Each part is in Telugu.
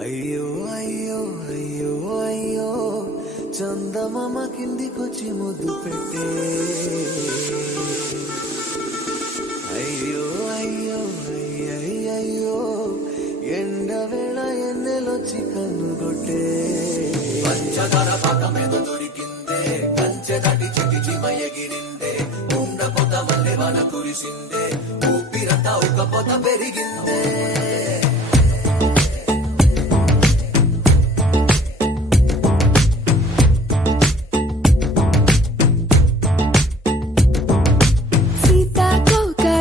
అయ్యో అయ్యో అయ్యో అయ్యో చందమామ కిందికొచ్చి ముద్దు పెట్టే అయ్యో అయ్యో అయ్యయ్యో ఎండ వేళ ఎన్నెలొచ్చి కన్ను కొట్టే పంచదార పాకమేద దొరికిందే కంచె దాటి చిటి చిమ ఎగిరిందే ఉండ పొద వల్లే వాన కురిసిందే ఊపిరంతా ఒక పొద పెరిగిందే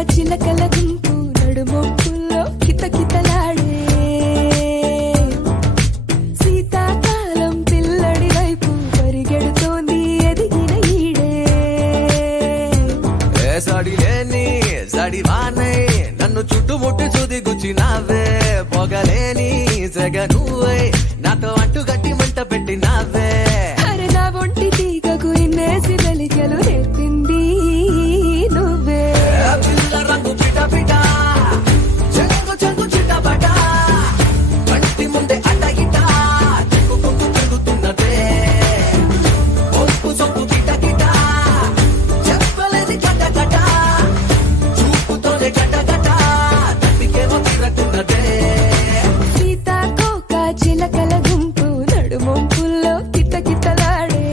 చిలకల గుంపు నడుమొప్పుల్లో కితకితలాడే శీతాకాలం పిల్లడి వైపు పరిగెడుతోంది ఎదిగిన ఈడే సాడి లేని సాడి వానై నన్ను చుట్టుముట్టి చూది గుచ్చినావే పొగలేని సెగ నువ్వై నాతో అంటు గట్టి మంట పెట్టినావే అరే నా ఒంటి తీగకు ఇన్నేసి వెలిగలు నేర్పింది నువ్వే రంగు పిట పిట చెంగు చెంగు చిట్టపట కంటి ముందే అడ్డ గిట చెక్కుకుంటూ తిరుగుతున్నదే ఒప్పు సొప్పు గిట గిట చెప్పలేని గడ్డ గడ్డ చూపుతోనే గడ్డ గడ్డ తప్పికేమో తిరగతున్నదే సీతాకోక చిలకల గుంపు నడుమొంపుల్లో కితకితలాడే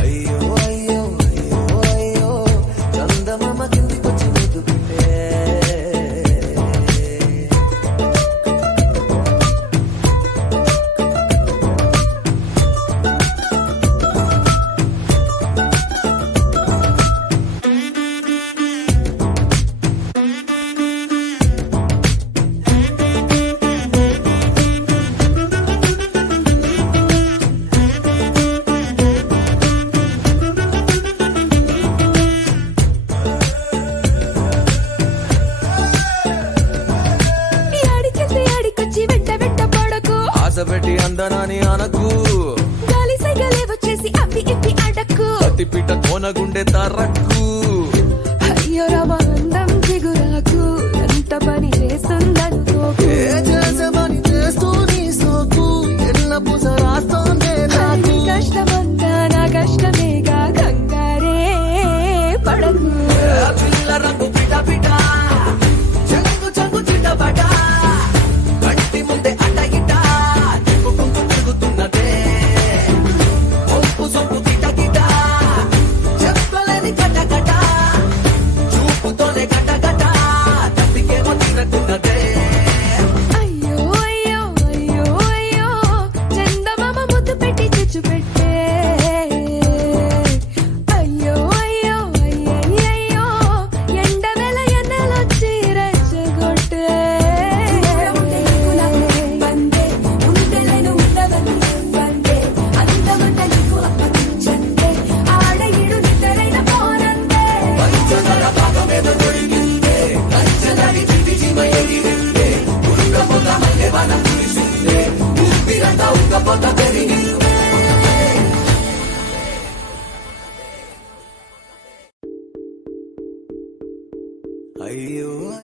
అయ్యో అయ్యో అయ్యో అయ్యో చందమామ కిందికొచ్చి ముద్దు పెట్టే అడికొచ్చి వెంట వెంట పడకు ఆశ పెట్టి అందనాని అనకు గాలి సైగలే వచ్చేసి అప్పి ఇప్పి అడకు అతిపిట కోనగుండె తరక్కు అయ్యో రమాండం దిగురాకు ఎంత పని చేస్తుందనుకోకు ఏ చేసమని చేస్తూ నీ సోకు ఎల్ల పూస రాస్తోందే నాకు నీ కష్టమంతా నా కష్టమేగా కంగారే పడకు పిల్ల రంగు పిట పిట చెంగు చెంగు చిట్టపట కంటి ముందే అడ్డ గిట చెక్కుకుంటూ తిరుగుతున్నదే ఒప్పు సొప్పు గిట గిట చెప్పలేని గడ్డ గడ్డ చూపుతోనే గడ్డ గడ్డ తప్పికేమో తిరగతున్నదే అయ్యో అయ్యో అయ్యో అయ్యో చందమామ ముద్దు పెట్టి చిచ్చు పెట్టే అయ్యో అయ్యో అయ్యయ్యో ఎండ వేళ ఎన్నెలొచ్చి రెచ్చగొట్టే బందే ఉండలేను ఉండవని బందే అందమంట నీకు అప్పగించందే ఆడగిడు నిద్రైన పోనందే పంచదార పాకమేద దొరికిందే కంచెదాడి చిటి చిమ ఎగిరిందే ఉండ పొద మల్లె వాన కురిసిందే ఊపిరంతా ఉక్క పొద